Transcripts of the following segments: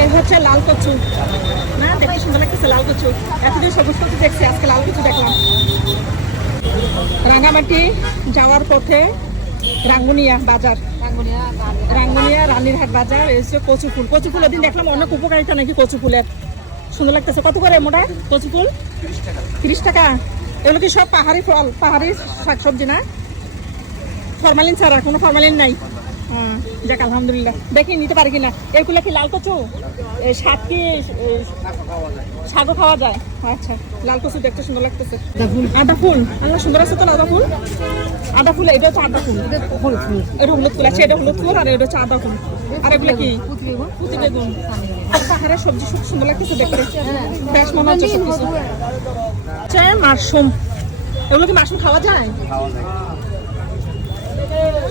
এই হচ্ছে লাল কচু। না দেখতে সুন্দর লাগতেছে লাল কচু। এতদিন সবুজ কচু দেখছি আজকে লাল কচু দেখলাম। রাঙামাটি যাওয়ার পথে রাঙ্গুনিয়া বাজার। রাঙ্গুনিয়া রানীরহাট। বাজার হচ্ছে কচু ফুল। কচু ফুল ওদিন দেখলাম অনেক উপকারিতা নাকি কচু ফুলের। সুন্দর লাগতেছে। কত করে মোটা কচু ফুল? তিরিশ টাকা। এগুলো কি সব পাহাড়ি ফল? পাহাড়ি শাকসবজি না? ফরমালিন ছাড়া কোনো ফরমালিন নাই। যাক আলহামদুলিল্লাহ। দেখি নিতে পারি কিনা। এগুলো কি লাল কচু? এই শাক কি শাকও খাওয়া যায়? আচ্ছা লাল কচু দেখতে সুন্দর লাগতেছে। আদা ফুল। আল্লাহ সুন্দর আছে তো আদা ফুল? আদা ফুল এটা হচ্ছে আদা ফুল। এটা হলুদ ফুল। আছে এটা হলুদ ফুল আর এটা হচ্ছে আদা ফুল। আর এগুলো কি? পুঁতি বেগুন। আর পাহাড়ের সবজি খুব সুন্দর লাগতেছে দেখতে। বেশ মনে হচ্ছে সব কিছু হচ্ছে মাশরুম। এগুলো কি মাশরুম খাওয়া যায়।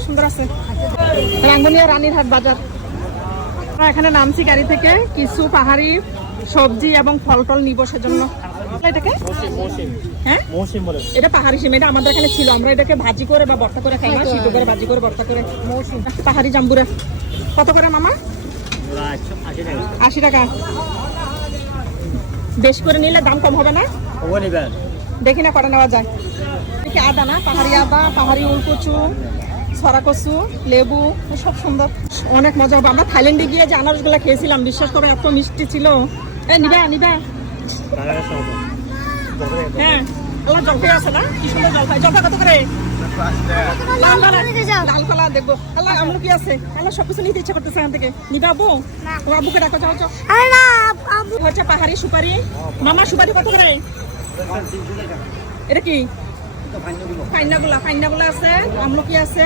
সুন্দর আছে। রাঙ্গুনিয়া রানীরহাট বাজার। আমরা এখানে নামছি গাড়ি থেকে। কিছু পাহাড়ি সবজি এবং ফল টল নিব সেজন্য। এটাকে? হ্যাঁ? এটা পাহাড়ি সিম এটা আমাদের এখানে ছিল। আমরা এটাকে ভাজি করে বা ভর্তা করে খাই না সিদ্ধ করে। ভাজি করে ভর্তা করে। পাহাড়ি জাম্বুরা। কত করে মামা? আশি টাকা। বেশ করে নিলে দাম কম হবে না? দেখি না কটা নেওয়া যায়। দেখি আদা না পাহাড়ি আদা পাহাড়ি উলকচু ছড়া কচু লেবু সব সুন্দর। অনেক মজা হবে। আমরা থাইল্যান্ডে গিয়ে যে আনারসগুলো খেয়েছিলাম বিশ্বাস করে এত মিষ্টি ছিল। এ নিবা নিবা। হ্যাঁ জলপাই আছে না? কি সুন্দর জলপাই। জলপাই কত করে? লাল কলা। দেখব। আল্লাহ আমরা কি আছে। আল্লাহ নিতে ইচ্ছা করতেছে এখান থেকে। নিবা আব্বু? তোমার আব্বুকে ডাকো যাও যাও। হচ্ছে পাহাড়ি সুপারি। মামা সুপারি কত করে? এটা কি? ফাইনাগুলা ফাইনাগুলা আছে আমলকি আছে।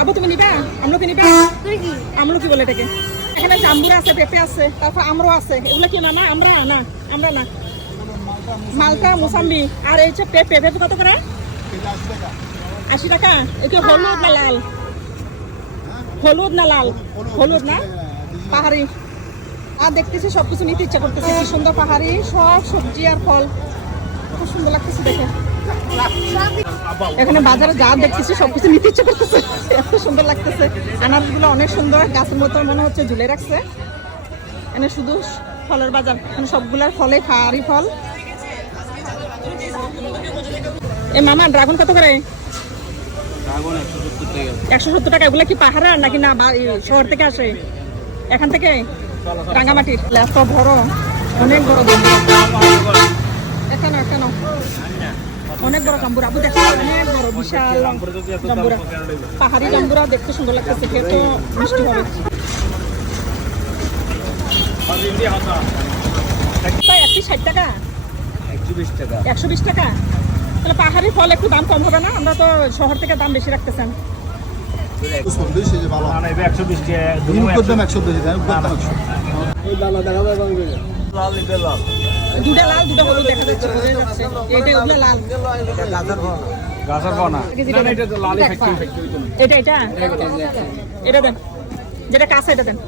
আবু তুমি নিবা? আমলকি নিবা? আমলকি বলে এটাকে। এখানে জাম্বুরা আছে পেঁপে আছে তারপর আমরো আছে। এগুলো কি না না? আমরা না আমরা না। মালটা মোসাম্বি। আর এই হচ্ছে পেঁপে পেঁপে কত করে? আশি টাকা। এটা হলুদ না লাল? হলুদ না লাল? হলুদ না? পাহাড়ি। আর দেখতেছি সবকিছু নিতে ইচ্ছা করতেছে। কি সুন্দর পাহাড়ি সব সবজি আর ফল। খুব সুন্দর লাগতেছে দেখে। এখানে বাজারে যা দেখতেছি সবকিছু নিতে ইচ্ছে করতেছে। এত সুন্দর লাগতেছে। আনারসগুলো অনেক সুন্দর গাছের মতো মনে হচ্ছে ঝুলে রাখছে। এখানে শুধু ফলের বাজার এখানে সবগুলার ফলে খাওয়ারই ফল। এ মামা ড্রাগন কত করে? একশো সত্তর টাকা। এগুলো কি পাহাড়ের নাকি না শহর থেকে আসে? এখান থেকে? রাঙ্গামাটির এত বড় অনেক বড় এখানে এখানে। অনেক বড় জাম্বুরা। আপু অনেক বড় বিশাল জাম্বুরা। পাহাড়ি জাম্বুরা দেখতে সুন্দর লাগতেছে খেতে মিষ্টি হবে। ষাট টাকা একশো বিশ টাকা? একশো বিশ টাকা? তাহলে পাহাড়ি ফল একটু দাম কম হবে না? আমরা তো শহর থেকে দাম বেশি রাখতেছেন। একশো বিশ টাকা একশো। বেশি দাম একশো। লাল নিতে লাল। দুটা লাল দুটা হলুদ দেখা যাচ্ছে বোঝা যাচ্ছে। এটা ওগুলো লাল গাছের পানা কেজি না এটা তো লালই ফ্যাক্টরি ফ্যাক্টরি এটা এটা? এটা দেন যেটা কাছে এটা দেন